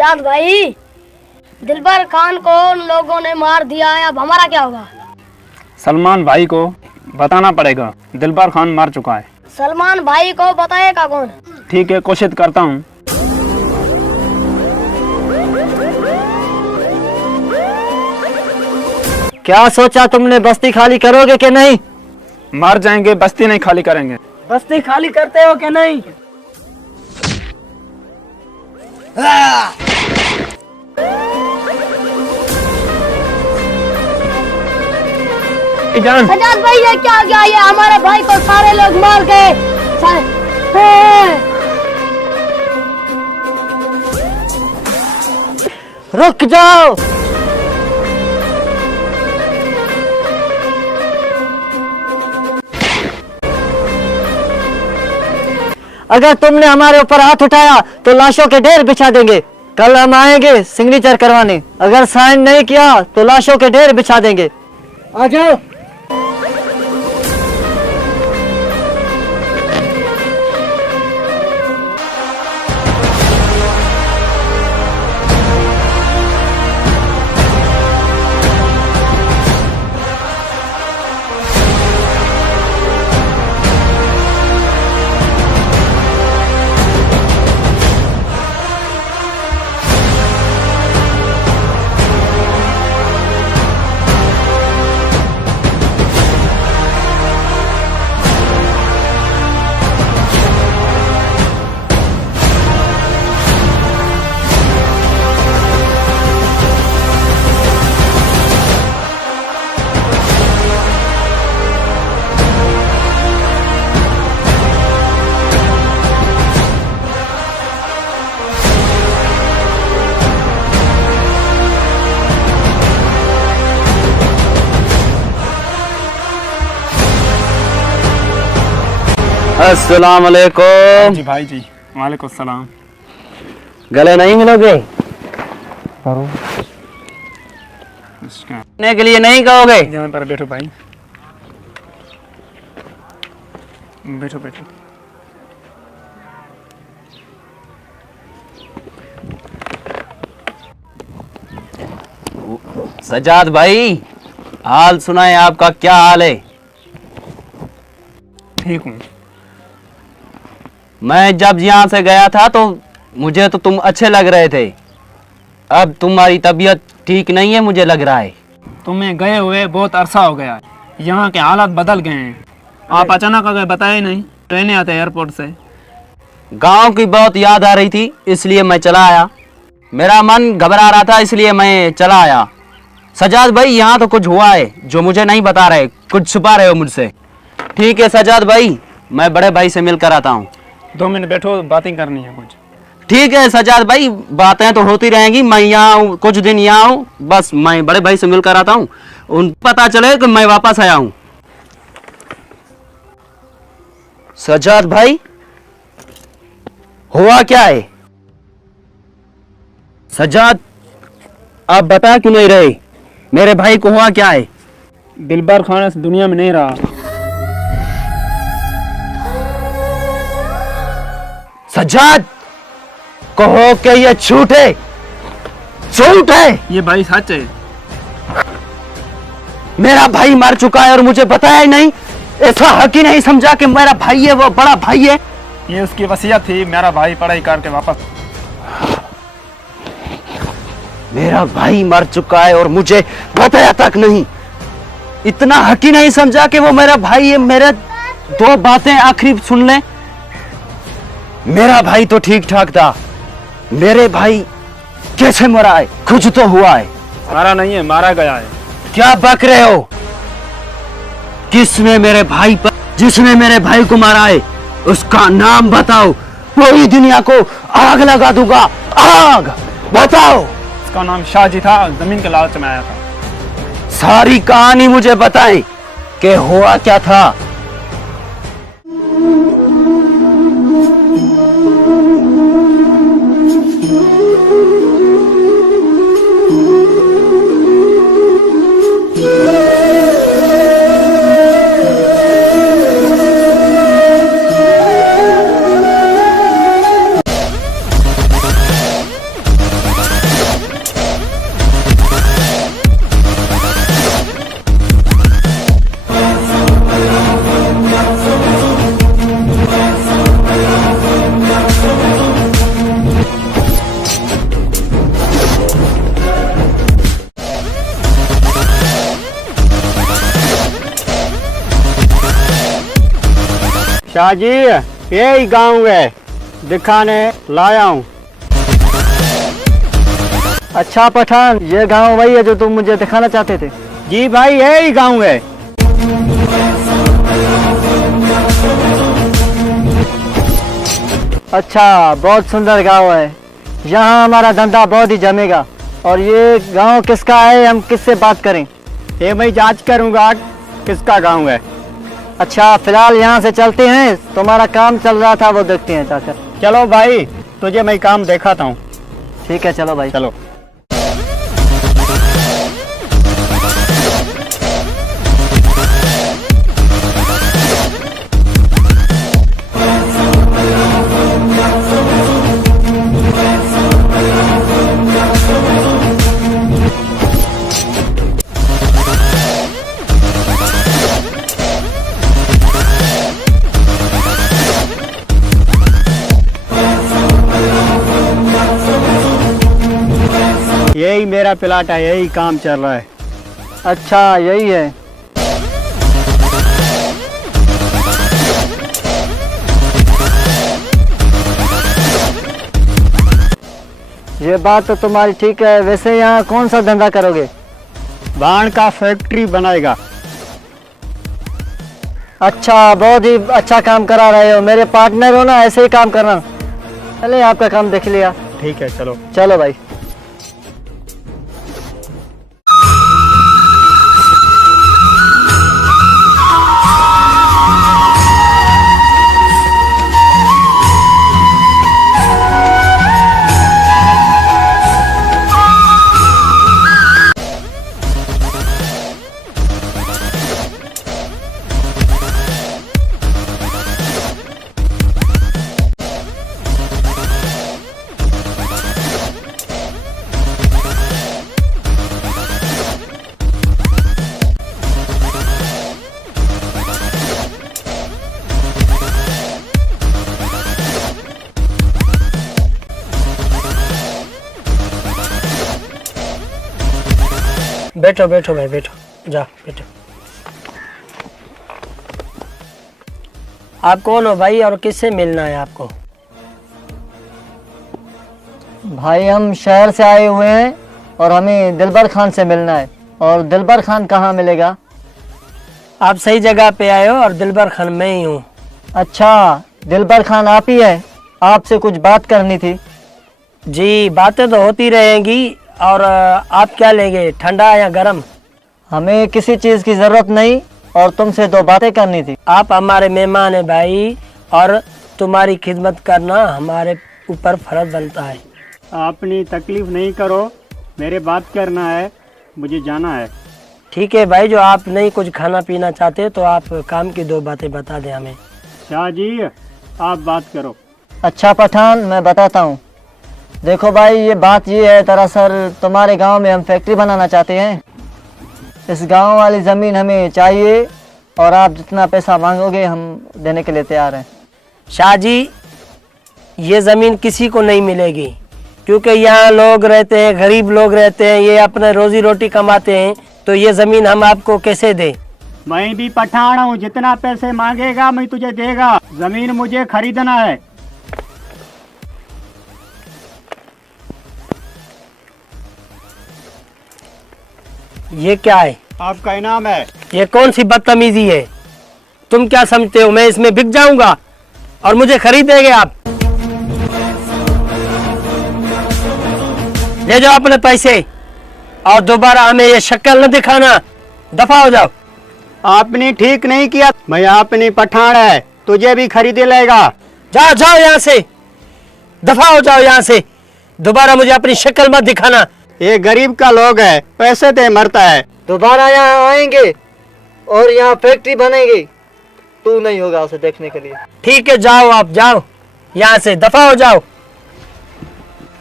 सजाद भाई, दिलबर खान को उन लोगों ने मार दिया है, अब हमारा क्या होगा? सलमान भाई को बताना पड़ेगा, दिलबर खान मार चुका है। सलमान भाई को बताएगा कौन? ठीक है, कोशिश करता हूँ। क्या सोचा तुमने, बस्ती खाली करोगे कि नहीं? मर जाएंगे, बस्ती नहीं खाली करेंगे। बस्ती खाली करते हो कि नहीं? सजाद भाई ये क्या गया? ये हमारे भाई को सारे लोग मार गए। रुक जाओ। अगर तुमने हमारे ऊपर हाथ उठाया तो लाशों के ढेर बिछा देंगे। कल हम आएंगे सिग्नेचर करवाने, अगर साइन नहीं किया तो लाशों के ढेर बिछा देंगे। आ जाओ। अस्सलाम वालेकुम। जी भाई जी, वालेकुम सलाम। गले नहीं मिलोगे? के लिए नहीं कहोगे? यहाँ पर बैठो भाई, बैठो बैठो। सजाद भाई, हाल सुनाए, आपका क्या हाल है? ठीक हूँ। मैं जब यहाँ से गया था तो मुझे तो तुम अच्छे लग रहे थे, अब तुम्हारी तबीयत ठीक नहीं है मुझे लग रहा है। तुम्हें गए हुए बहुत अरसा हो गया, यहाँ के हालात बदल गए हैं। आप अचानक आ गए, बताए नहीं। ट्रेनें आते एयरपोर्ट से। गांव की बहुत याद आ रही थी इसलिए मैं चला आया, मेरा मन घबरा रहा था इसलिए मैं चला आया। सजाद भाई, यहाँ तो कुछ हुआ है जो मुझे नहीं बता रहे, कुछ छुपा रहे हो मुझसे। ठीक है सजाद भाई, मैं बड़े भाई से मिलकर आता हूँ। 2 मिनट बैठो, बातें करनी है कुछ। ठीक है सजाद भाई, बातें तो होती रहेंगी। मैं यहाँ हूँ, कुछ दिन यहाँ हूँ, बस मैं बड़े भाई से मिलकर आता हूँ, उन पता चले कि मैं वापस आया हूँ। सजाद भाई, हुआ क्या है? सजाद, आप बता क्यों नहीं रहे? मेरे भाई को हुआ क्या है? दिलबर खान इस दुनिया में नहीं रहा। सजाद, कहो कि ये झूठ है, झूठ है। ये भाई सच है। मेरा भाई मर चुका है और मुझे बताया ही नहीं। ऐसा हक ही नहीं समझा कि मेरा भाई है, वो बड़ा भाई है। ये उसकी वसीयत थी, मेरा भाई पढ़ाई करके वापस। मेरा भाई मर चुका है और मुझे बताया तक नहीं। इतना हक ही नहीं समझा कि वो मेरा भाई है। मेरे 2 बातें आखिरी सुन ले। मेरा भाई तो ठीक ठाक था, मेरे भाई कैसे मरा है? कुछ तो हुआ है। मारा नहीं है, मारा गया है। क्या बक रहे हो? किसने मेरे भाई पर, जिसने मेरे भाई को मारा है उसका नाम बताओ, पूरी दुनिया को आग लगा दूंगा। आग बताओ। उसका नाम शाहजी था, जमीन के लालच में आया था। सारी कहानी मुझे बताएं कि हुआ क्या था। शाह जी यही गाँव है, दिखाने लाया हूँ। अच्छा पठान, ये गांव वही है जो तुम मुझे दिखाना चाहते थे? जी भाई यही गाँव है। अच्छा, बहुत सुंदर गांव है। यहाँ हमारा धंधा बहुत ही जमेगा। और ये गांव किसका है, हम किससे बात करें? ये मैं जांच करूँगा किसका गाँव है। अच्छा, फिलहाल यहाँ से चलते हैं, तुम्हारा काम चल रहा था वो देखते हैं जाकर। चलो भाई, तुझे मैं काम दिखाता हूँ। ठीक है, चलो भाई। चलो। यही मेरा प्लाट है, यही काम चल रहा है। अच्छा, यही है। ये बात तो तुम्हारी ठीक है। वैसे यहाँ कौन सा धंधा करोगे? बाण का फैक्ट्री बनाएगा। अच्छा, बहुत ही अच्छा काम करा रहे हो। मेरे पार्टनर हो ना, ऐसे ही काम करना। चले, आपका काम देख लिया। ठीक है, चलो। चलो भाई। बैठो बैठो भाई, बैठो, जा बैठो। आप कौन हो भाई और किससे मिलना है आपको? भाई हम शहर से आए हुए हैं और हमें दिलबर खान से मिलना है। और दिलबर खान कहाँ मिलेगा? आप सही जगह पे आए हो और दिलबर खान मैं ही हूँ। अच्छा, दिलबर खान आप ही है? आपसे कुछ बात करनी थी। जी, बातें तो होती रहेंगी। और आप क्या लेंगे, ठंडा या गरम? हमें किसी चीज़ की ज़रूरत नहीं और तुमसे दो बातें करनी थी। आप हमारे मेहमान हैं भाई, और तुम्हारी खिदमत करना हमारे ऊपर फर्ज बनता है। अपनी तकलीफ नहीं करो, मेरे बात करना है, मुझे जाना है। ठीक है भाई, जो आप नहीं कुछ खाना पीना चाहते तो आप काम की दो बातें बता दें हमें। शाह जी आप बात करो। अच्छा पठान, मैं बताता हूँ। देखो भाई, ये बात ये है, दरअसल तुम्हारे गांव में हम फैक्ट्री बनाना चाहते हैं। इस गांव वाली ज़मीन हमें चाहिए और आप जितना पैसा मांगोगे हम देने के लिए तैयार हैं। शाह जी, ये ज़मीन किसी को नहीं मिलेगी, क्योंकि यहाँ लोग रहते हैं, गरीब लोग रहते हैं, ये अपने रोजी रोटी कमाते हैं, तो ये ज़मीन हम आपको कैसे दें? मैं भी पठान हूँ, जितना पैसे मांगेगा मैं तुझे देगा। जमीन मुझे खरीदना है। ये क्या है? आपका इनाम है। ये कौन सी बदतमीजी है? तुम क्या समझते हो मैं इसमें बिक जाऊंगा और मुझे खरीदेंगे आप? ले जाओ अपने पैसे और दोबारा हमें ये शक्ल न दिखाना। दफा हो जाओ। आपने ठीक नहीं किया। मैं अपनी पठान है, तुझे भी खरीद लेगा। जाओ जाओ यहाँ से, दफा हो जाओ यहाँ से। दोबारा मुझे अपनी शक्ल मत दिखाना। ये गरीब का लोग है, पैसे दे मरता है। दोबारा यहाँ आएंगे और यहाँ फैक्ट्री बनेगी, तू नहीं होगा उसे देखने के लिए। ठीक है, जाओ आप, जाओ यहाँ से, दफा हो जाओ।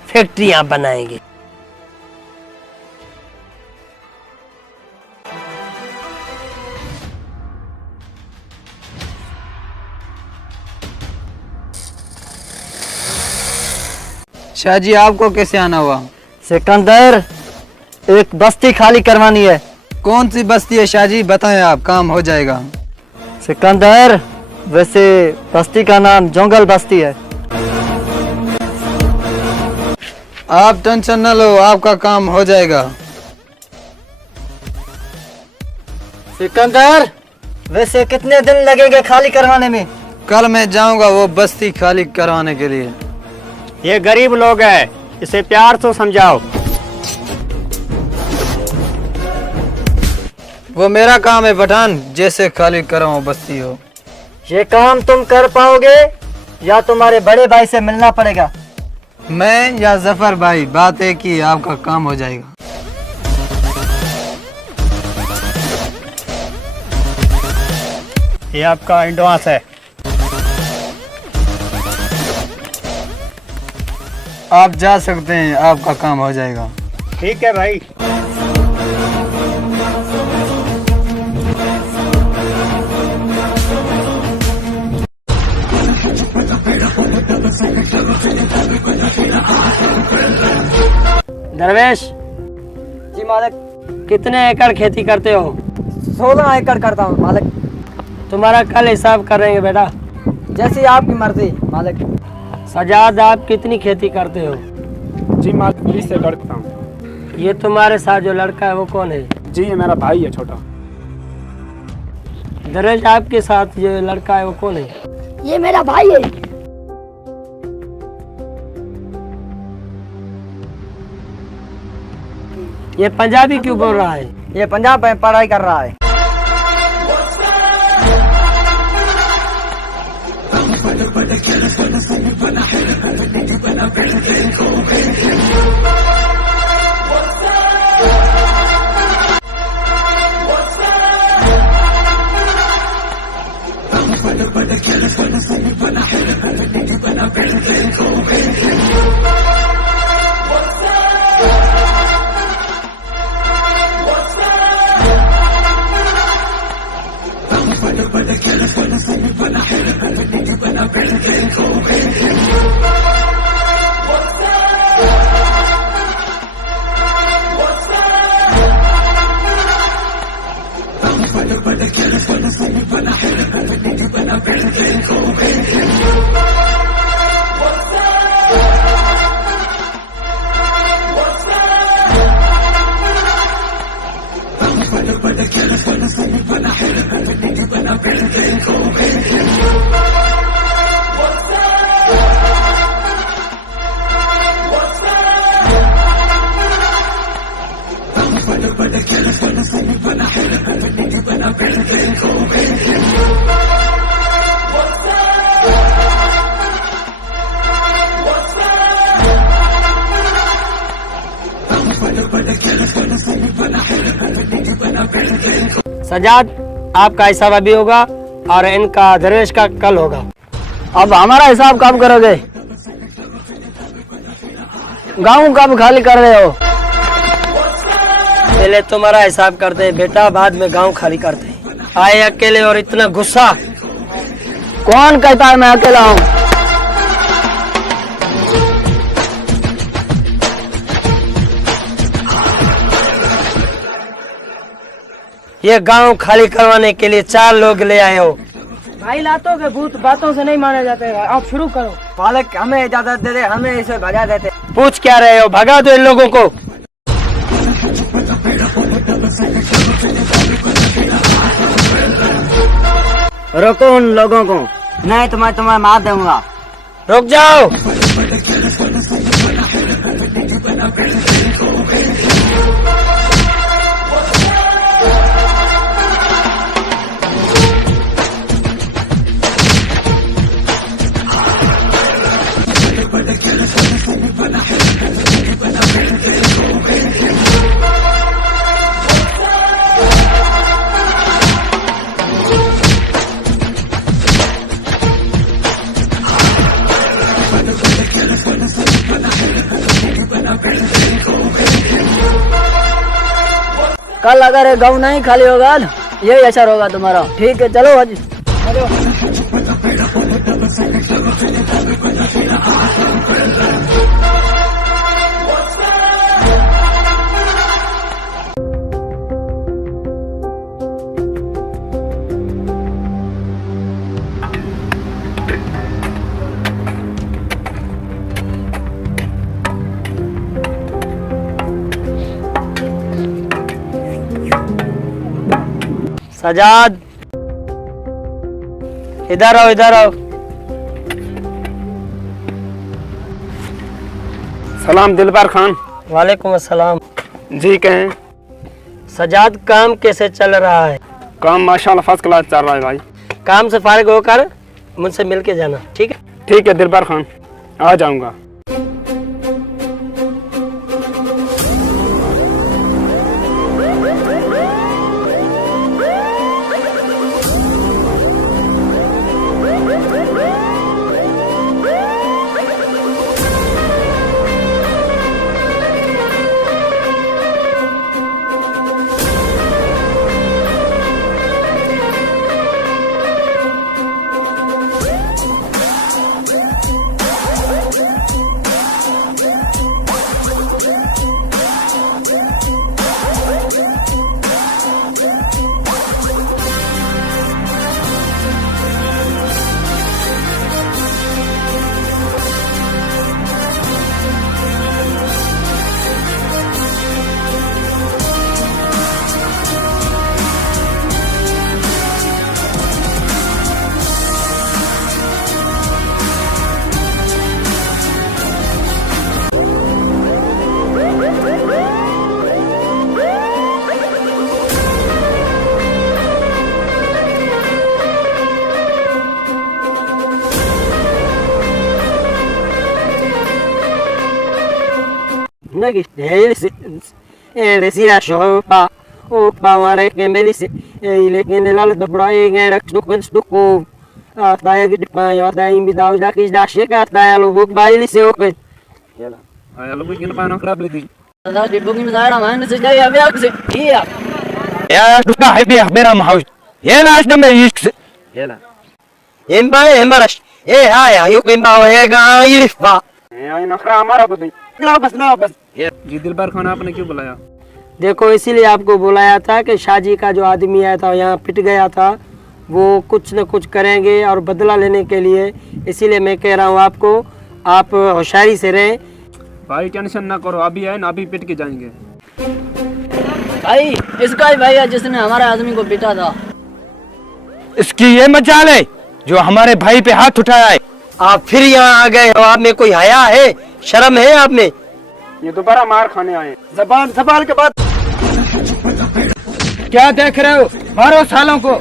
फैक्ट्री यहाँ बनाएंगे। शाह जी आपको कैसे आना हुआ? सिकंदर, एक बस्ती खाली करवानी है। कौन सी बस्ती है शाह जी, बताएं आप, काम हो जाएगा। सिकंदर, वैसे बस्ती का नाम जंगल बस्ती है। आप टेंशन न लो, आपका काम हो जाएगा। सिकंदर, वैसे कितने दिन लगेंगे खाली करवाने में? कल मैं जाऊंगा वो बस्ती खाली करवाने के लिए। ये गरीब लोग हैं, इसे प्यार से समझाओ। वो मेरा काम है पठान, जैसे खाली कराऊं बस्ती हो। ये काम तुम कर पाओगे या तुम्हारे बड़े भाई से मिलना पड़ेगा? मैं या जफर भाई, बात है कि आपका काम हो जाएगा। ये आपका एडवांस है। आप जा सकते हैं, आपका काम हो जाएगा। ठीक है भाई। दरवेश, जी मालिक। कितने एकड़ खेती करते हो? 16 एकड़ करता हूँ मालिक। तुम्हारा कल हिसाब करेंगे बेटा। जैसी आपकी मर्जी मालिक। सजाद, आप कितनी खेती करते हो? जी मालिक 20 एकड़ करता हूँ। ये तुम्हारे साथ जो लड़का है वो कौन है? जी ये मेरा भाई है छोटा। दरवेश, आपके साथ जो लड़का है वो कौन है? ये मेरा भाई है। ये पंजाबी क्यों बोल रहा है? ये पंजाब में पढ़ाई कर रहा है। सजाद, आपका हिसाब अभी होगा और इनका दरवेश का कल होगा। अब हमारा हिसाब कब करोगे? गांव कब खाली कर रहे हो? पहले तुम्हारा हिसाब करते हैं बेटा, बाद में गांव खाली करते हैं। आए अकेले और इतना गुस्सा। कौन कहता है मैं अकेला हूँ? ये गांव खाली करवाने के लिए 4 लोग ले आए हो। भाई लातों के भूत बातों से नहीं माने जाते। आप शुरू करो। मालिक हमें इजाजत दे दे, हमें इसे भगा देते। पूछ क्या रहे हो? भगा दो इन लोगों को। रोको उन लोगों को, नहीं तो मैं तुम्हें मार दूंगा। रुक जाओ। कल अगर ये गाँव नहीं खाली होगा यही असर होगा तुम्हारा। ठीक है, चलो आज। सजाद, इधर आओ, इधर आओ। सलाम दिलबर खान। वालेकुम अस्सलाम। जी कहें। सजाद, काम कैसे चल रहा है? काम माशाल्लाह फर्स्ट क्लास चल रहा है भाई। काम से फारिग होकर मुझसे मिल के जाना, ठीक है? ठीक है दिलबर खान, आ जाऊंगा। जी दिलबर खान, आपने क्यों बुलाया? देखो, इसीलिए आपको बुलाया था कि शाहजी का जो आदमी आया था यहाँ पिट गया था, वो कुछ न कुछ करेंगे और बदला लेने के लिए, इसीलिए मैं कह रहा हूँ आपको, आप होशियारी से रहें। भाई टेंशन ना करो, अभी है ना, अभी पिट के जाएंगे। भाई इसका ही भाई है जिसने हमारे आदमी को पीटा था। इसकी ये मजाल है जो हमारे भाई पे हाथ उठाया है। आप फिर यहाँ आ गए हो, आप में कोई हया है, शर्म है आप में? ये दोबारा मार खाने आए। जबान संभाल के बात। क्या देख रहे हो? मारो सालों को।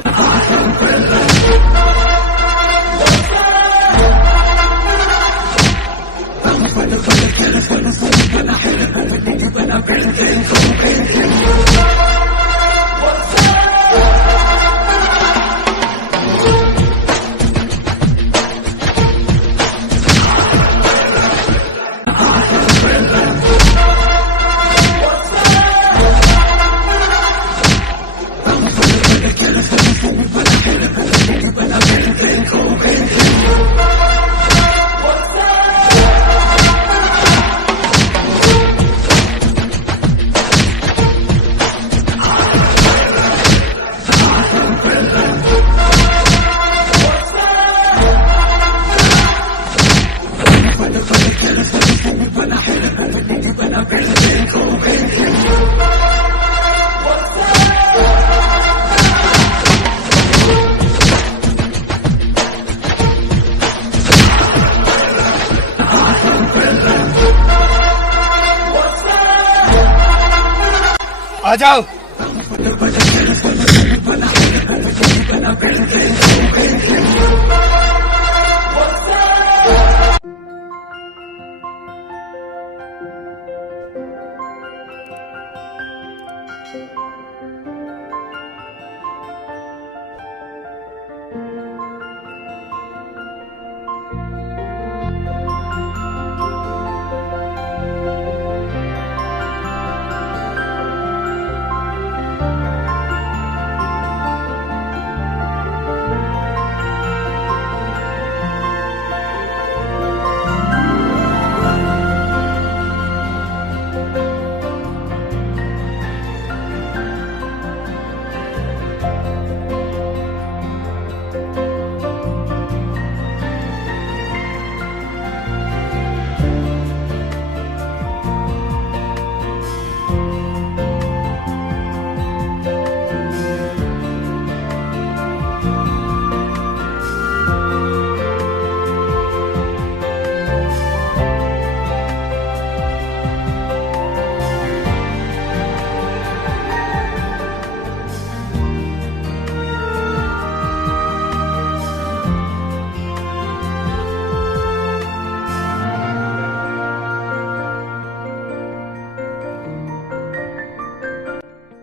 आ जाओ।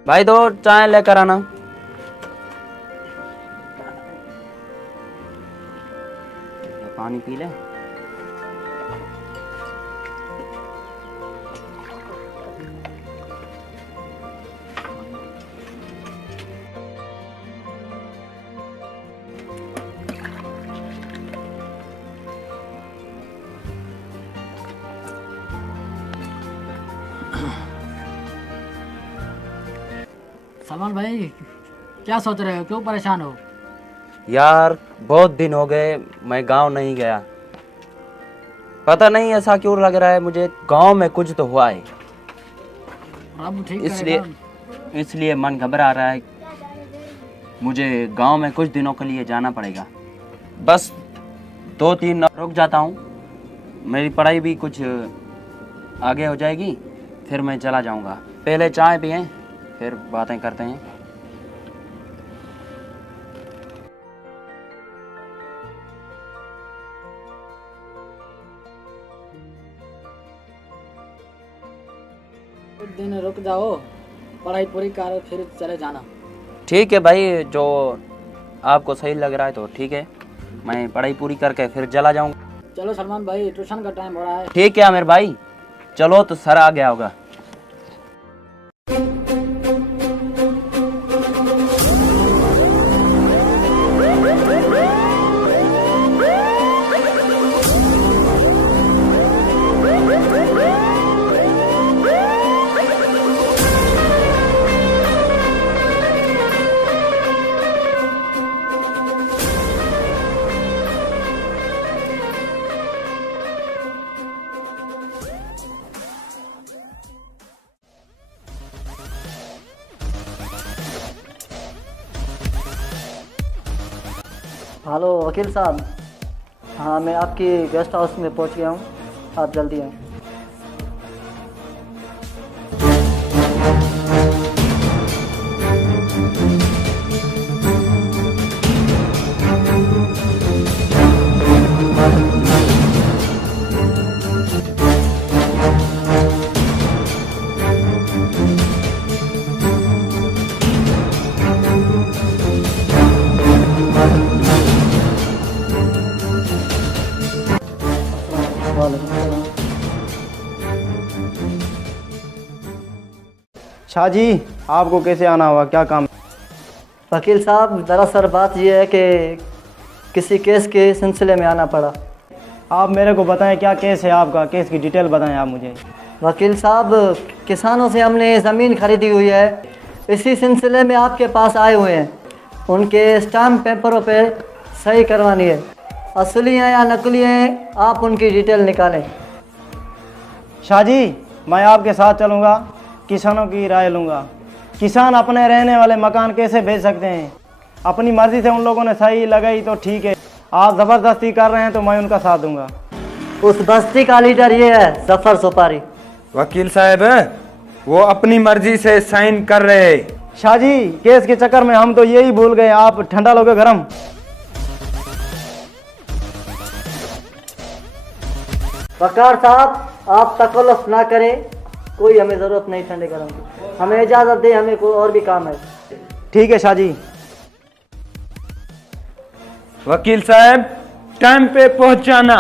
भाई 2 चाय लेकर आना। पानी पी ले। सलमान भाई क्या सोच रहे हो, क्यों परेशान हो? यार बहुत दिन हो गए मैं गांव नहीं गया। पता नहीं ऐसा क्यों लग रहा है मुझे, गांव में कुछ तो हुआ है। अब ठीक इसलिए मन घबरा रहा है। मुझे गांव में कुछ दिनों के लिए जाना पड़ेगा। बस 2-3 रुक जाता हूँ, मेरी पढ़ाई भी कुछ आगे हो जाएगी, फिर मैं चला जाऊँगा। पहले चाय पिएं फिर बातें करते हैं। कुछ दिन रुक जाओ, पढ़ाई पूरी कर फिर चले जाना। ठीक है भाई, जो आपको सही लग रहा है तो ठीक है, मैं पढ़ाई पूरी करके फिर चला जाऊँगा। चलो सलमान भाई, ट्यूशन का टाइम हो रहा है। ठीक है आमिर भाई, चलो तो सर आ गया होगा। हेलो वकील साहब, हाँ मैं आपकी गेस्ट हाउस में पहुंच गया हूँ, आप जल्दी आएँ। शाह जी, आपको कैसे आना हुआ, क्या काम? वकील साहब दरअसल बात यह है कि किसी केस के सिलसिले में आना पड़ा। आप मेरे को बताएं क्या केस है आपका, केस की डिटेल बताएं आप मुझे। वकील साहब, किसानों से हमने ज़मीन खरीदी हुई है, इसी सिलसिले में आपके पास आए हुए हैं। उनके स्टाम्प पेपरों पे सही करवानी है, असली हैं या नकली हैं, आप उनकी डिटेल निकालें। शाह जी, मैं आपके साथ चलूँगा, किसानों की राय लूँगा। किसान अपने रहने वाले मकान कैसे बेच सकते हैं? अपनी मर्जी से उन लोगों ने सही लगाई तो ठीक है, आप ज़बरदस्ती कर रहे हैं तो मैं उनका साथ दूंगा। उस बस्ती का लीडर ये है, जफर सुपारी। वकील साहब, वो अपनी मर्जी से साइन कर रहे हैं। शाह जी, केस के चक्कर में हम तो यही भूल गए, आप ठंडा लोगे गरम। वकार साहब, आप तकल्लुफ ना करें, कोई हमें ज़रूरत नहीं ठंडे गरम की, हमें इजाज़त दे, हमें कोई और भी काम है। ठीक है शाह जी। वकील साहब, टाइम पे पहुंचाना।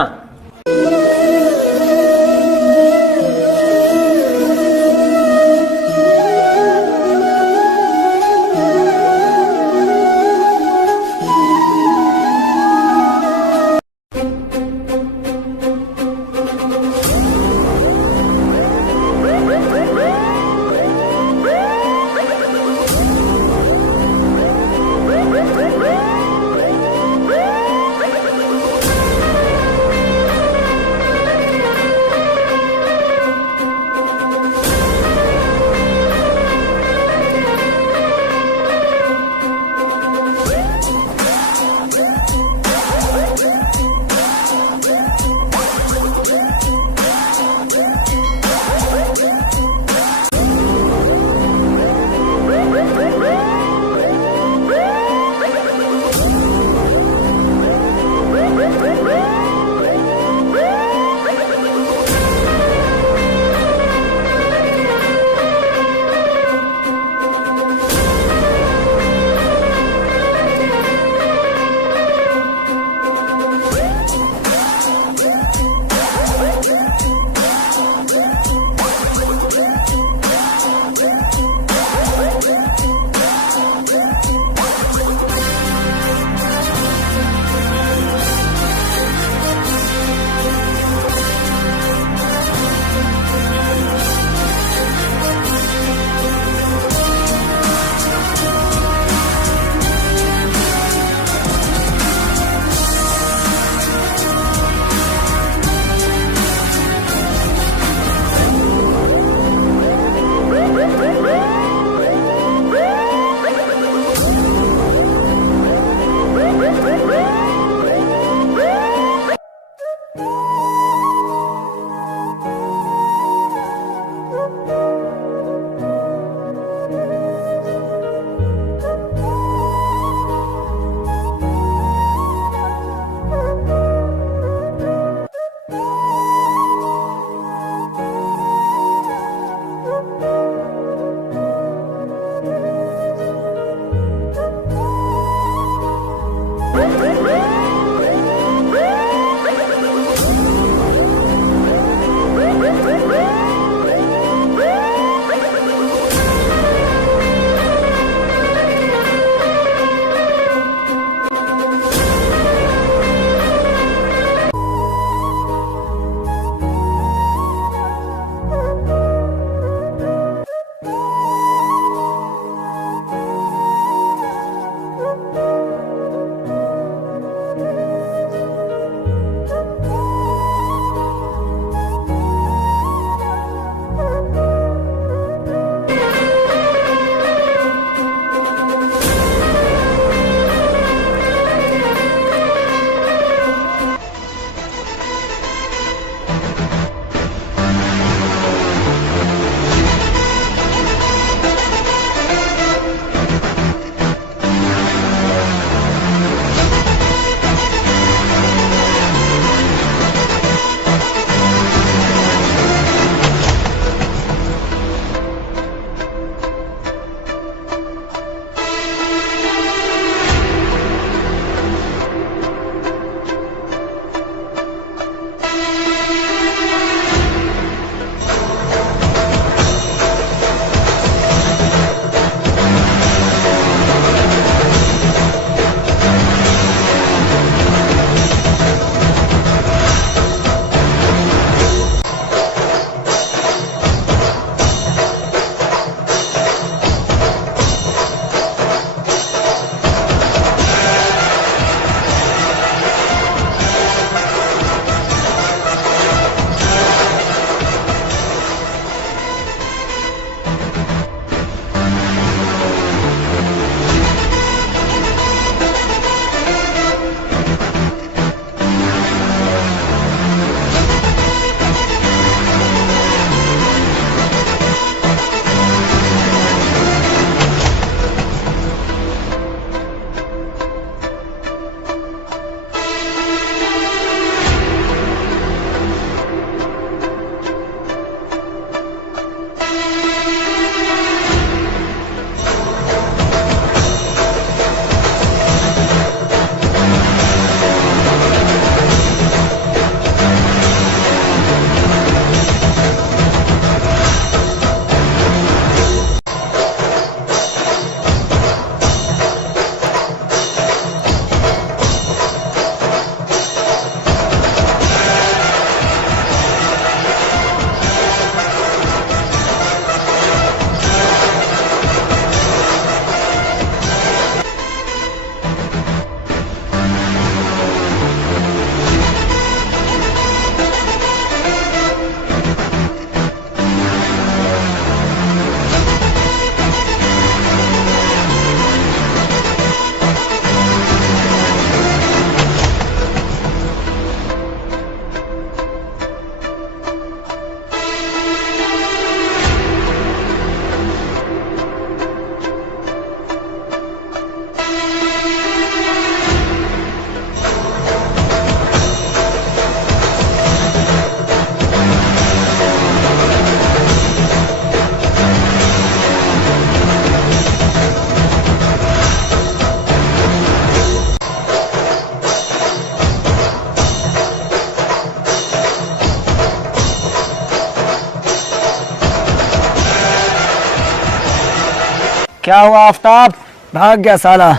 क्या हुआ आफ्ताब? भाग गया साला।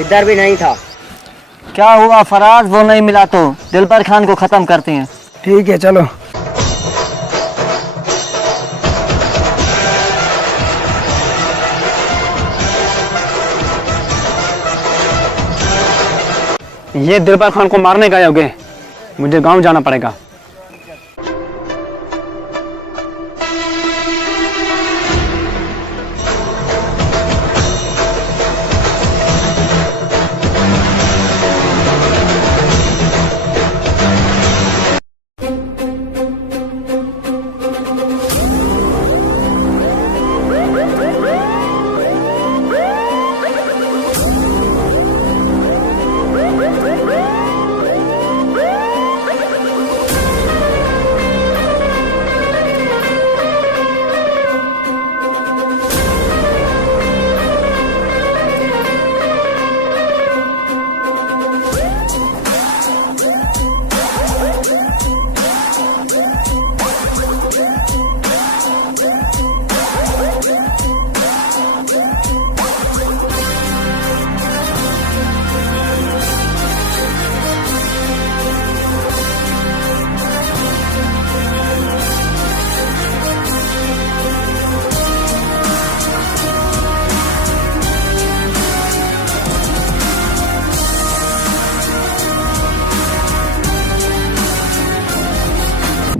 इधर भी नहीं था। क्या हुआ फराज? वो नहीं मिला तो दिलबर खान को खत्म करते हैं। ठीक है चलो। ये दिलबर खान को मारने गए होगे, मुझे गांव जाना पड़ेगा।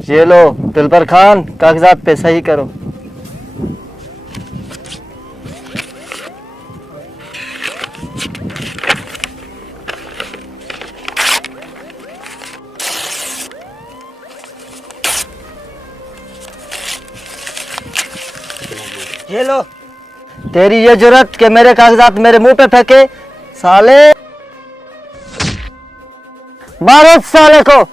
ये लो दिलबर खान, कागजात पे सही करो। ये लो। तेरी ये जुर्रत कि मेरे कागजात मेरे मुंह पे फेंके? साले मारो साले को।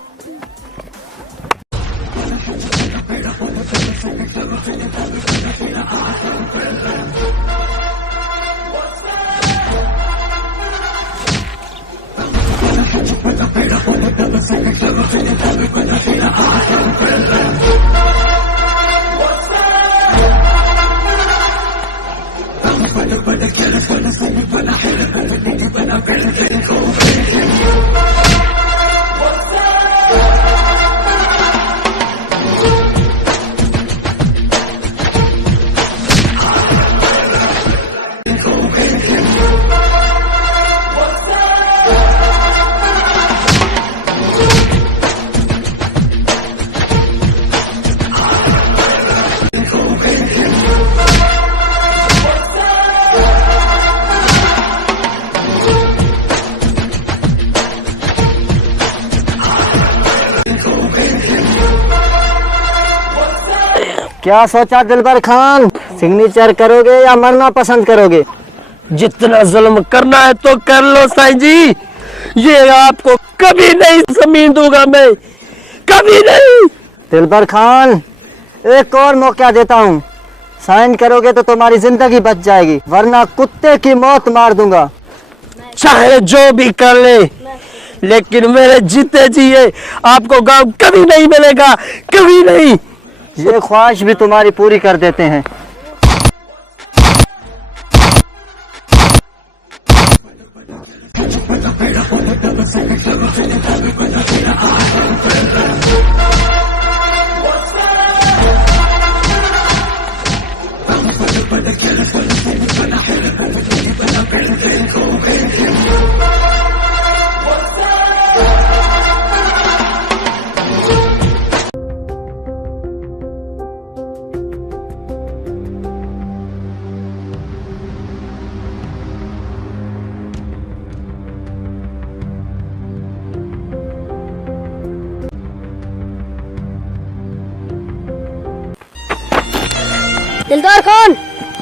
क्या सोचा दिलबर खान? सिग्नेचर करोगे या मरना पसंद करोगे? जितना जुल्म करना है तो कर लो साईं जी, ये आपको कभी नहीं जमीन दूंगा मैं, कभी नहीं। दिलबर खान एक और मौका देता हूँ, साइन करोगे तो तुम्हारी जिंदगी बच जाएगी, वरना कुत्ते की मौत मार दूंगा। चाहे जो भी कर ले, लेकिन मेरे जीते जी आपको गांव कभी नहीं मिलेगा, कभी नहीं। ये ख्वाहिश भी तुम्हारी पूरी कर देते हैं। दिलदार खान,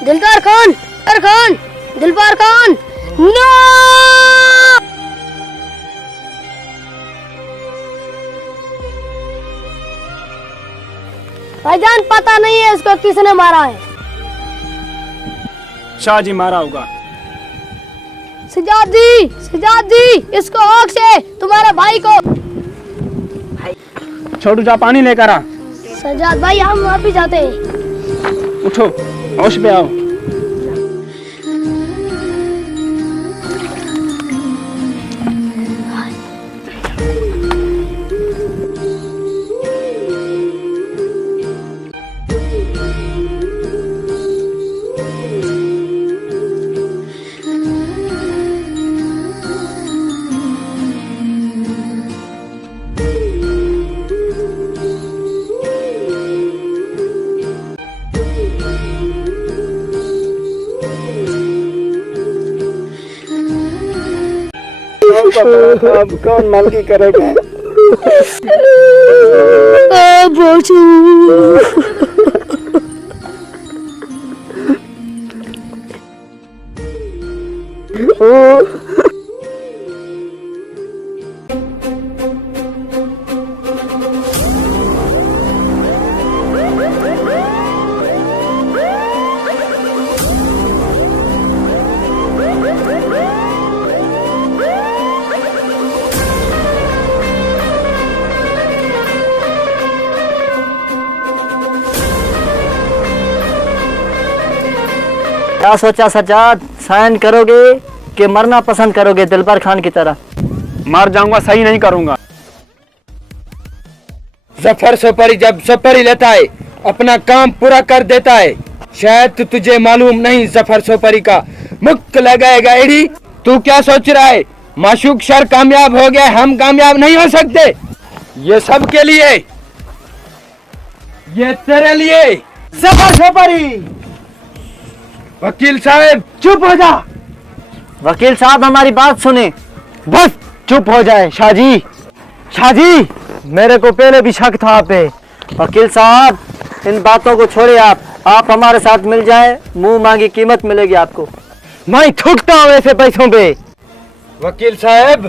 दिलदार खान, दिलदार खान, दिलदार खान, नो! भाईजान पता नहीं है इसको किसने मारा है। शाहजी मारा होगा। सजाद जी इसको आग से तुम्हारे भाई को। छोटू जा पानी लेकर आ। सजाद भाई हम वापिस जाते हैं। उठो, होश में आओ। अब कौन मालकी करेगा? क्या सोचा सज्जाद, साइन करोगे कि मरना पसंद करोगे दिलबर खान की तरह? मर जाऊंगा, सही नहीं करूंगा। जफर सोपरी जब सोपरी लेता है अपना काम पूरा कर देता है। शायद तुझे मालूम नहीं जफर सोपरी का मुक्क लगाएगा एड़ी। तू क्या सोच रहा है माशूक शर कामयाब हो गया, हम कामयाब नहीं हो सकते? ये सब के लिए, ये तेरे लिए। जफर सोपरी, वकील साहब चुप हो जा। वकील साहब हमारी बात सुने। बस चुप हो जाए। शाहजी, शाहजी मेरे को पहले भी शक था आप पे। वकील साहब इन बातों को छोड़े, आप हमारे साथ मिल जाए, मुंह मांगी कीमत मिलेगी आपको। मैं थूकता हूँ ऐसे पैसों पे। वकील साहब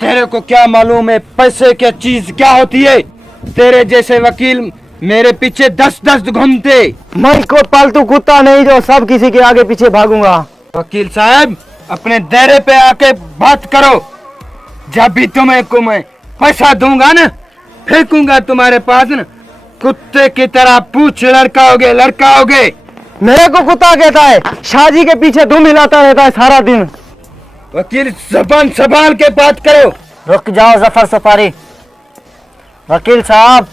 तेरे को क्या मालूम है पैसे क्या चीज क्या होती है? तेरे जैसे वकील मेरे पीछे 10-10 घूमते। मैं कोई पालतू कुत्ता नहीं जो सब किसी के आगे पीछे भागूंगा। वकील साहब अपने दायरे पे आके बात करो। जब भी तुम्हें को मैं पैसा दूंगा ना, फेंकूंगा तुम्हारे पास ना, कुत्ते की तरह पूछ लड़काओगे लड़काओगे। मेरे को कुत्ता कहता है? शाहजी के पीछे धूम हिलाता रहता है सारा दिन। वकील जबान संभाल के बात करो। रुक जाओ जफर सफारी। वकील साहब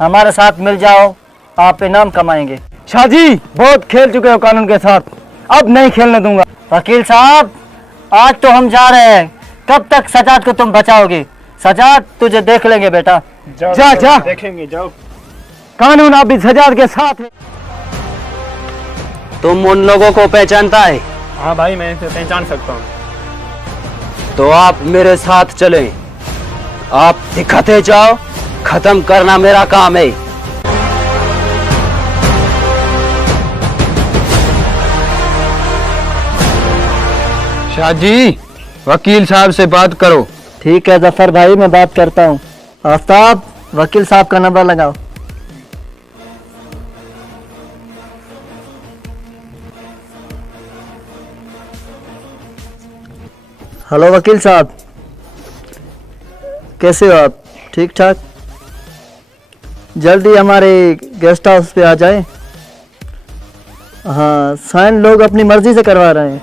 हमारे साथ मिल जाओ, आप इनाम कमाएंगे। शाहजी बहुत खेल चुके हो कानून के साथ, अब नहीं खेलने दूंगा। वकील साहब आज तो हम जा रहे हैं, कब तक सजाद को तुम बचाओगे? सजाद तुझे देख लेंगे बेटा। जा जा, देखेंगे, जाओ। कानून अभी सजाद के साथ है। तुम उन लोगों को पहचानता है? हाँ भाई मैं इसे पहचान सकता हूँ। तो आप मेरे साथ चलें। आप दिखाते जाओ, खत्म करना मेरा काम है। शाहजी वकील साहब से बात करो। ठीक है जफर भाई, मैं बात करता हूँ। आफ्ताब वकील साहब का नंबर लगाओ। हेलो वकील साहब, कैसे हो आप? ठीक ठाक? जल्दी हमारे गेस्ट हाउस पे आ जाए। हाँ साइन लोग अपनी मर्जी से करवा रहे हैं।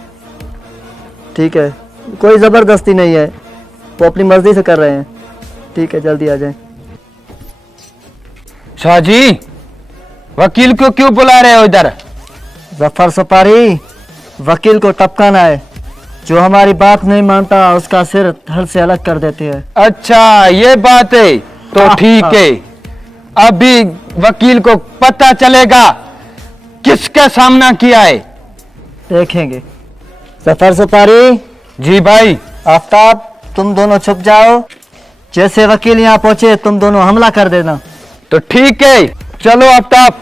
ठीक है, कोई ज़बरदस्ती नहीं है, वो अपनी मर्जी से कर रहे हैं। ठीक है जल्दी आ जाए। शाहजी वकील को क्यों बुला रहे हो इधर? जफर सपारी वकील को टपकाना है, जो हमारी बात नहीं मानता उसका सिर धड़ से अलग कर देते हैं। अच्छा ये बात है, तो ठीक है। अभी वकील को पता चलेगा किसका सामना किया है, देखेंगे। जफर सपारी जी भाई। आफ्ताब तुम दोनों छुप जाओ, जैसे वकील यहाँ पहुंचे तुम दोनों हमला कर देना। तो ठीक है, चलो आफ्ताब।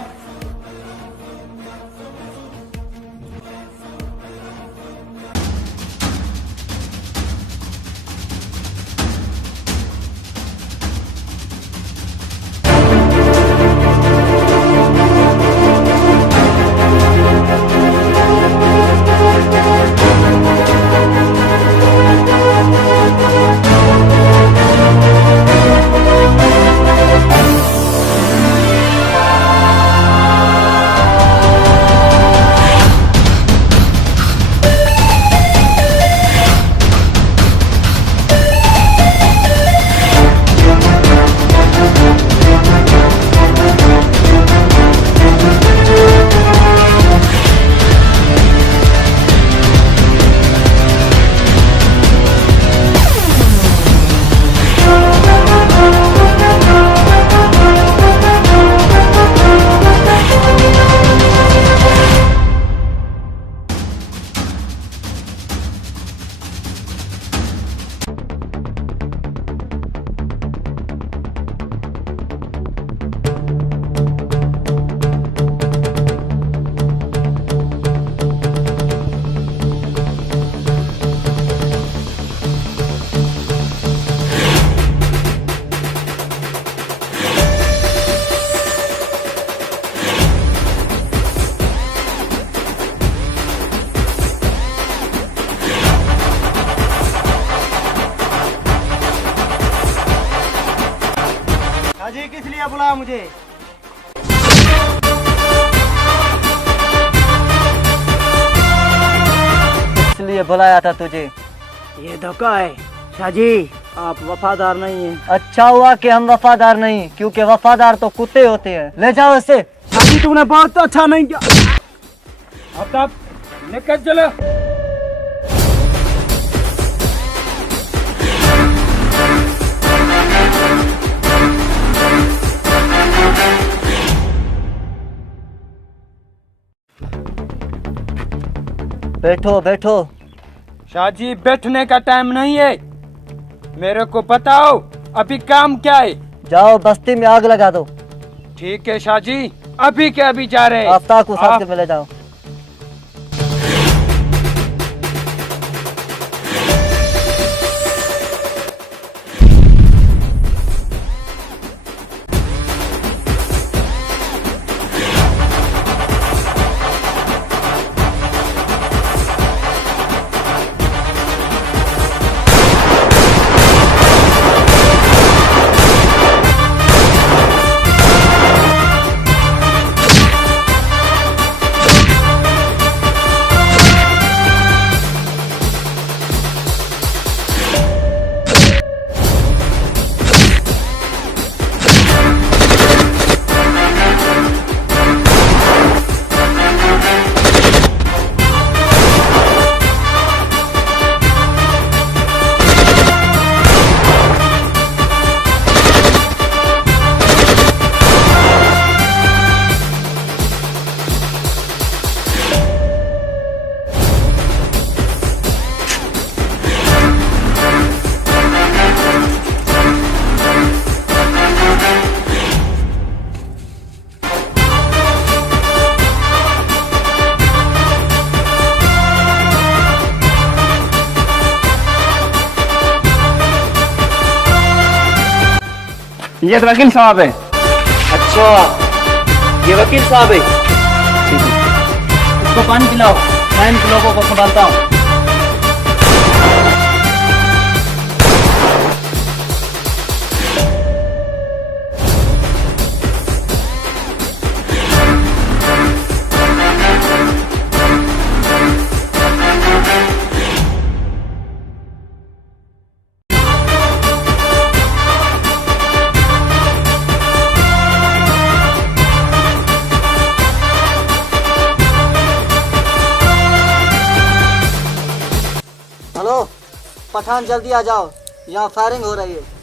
बुलाया मुझे? इसलिए बुलाया था तुझे। ये धोखा है शाहजी, आप वफादार नहीं हैं। अच्छा हुआ कि हम वफादार नहीं, क्योंकि वफादार तो कुत्ते होते हैं। ले जाओ इसे। शाहजी तूने बहुत अच्छा नहीं किया। अब निकल चलो। बैठो बैठो। शाहजी बैठने का टाइम नहीं है, मेरे को बताओ अभी काम क्या है? जाओ बस्ती में आग लगा दो। ठीक है शाहजी, अभी के अभी जा रहे हैं। आफ्ताब को साथ में ले जाओ। ये तो वकील साहब है। अच्छा, ये वकील साहब है। इसको पानी पिलाओ, मैं इन लोगों को संभालता हूँ। हेलो पठान, जल्दी आ जाओ, यहाँ फायरिंग हो रही है।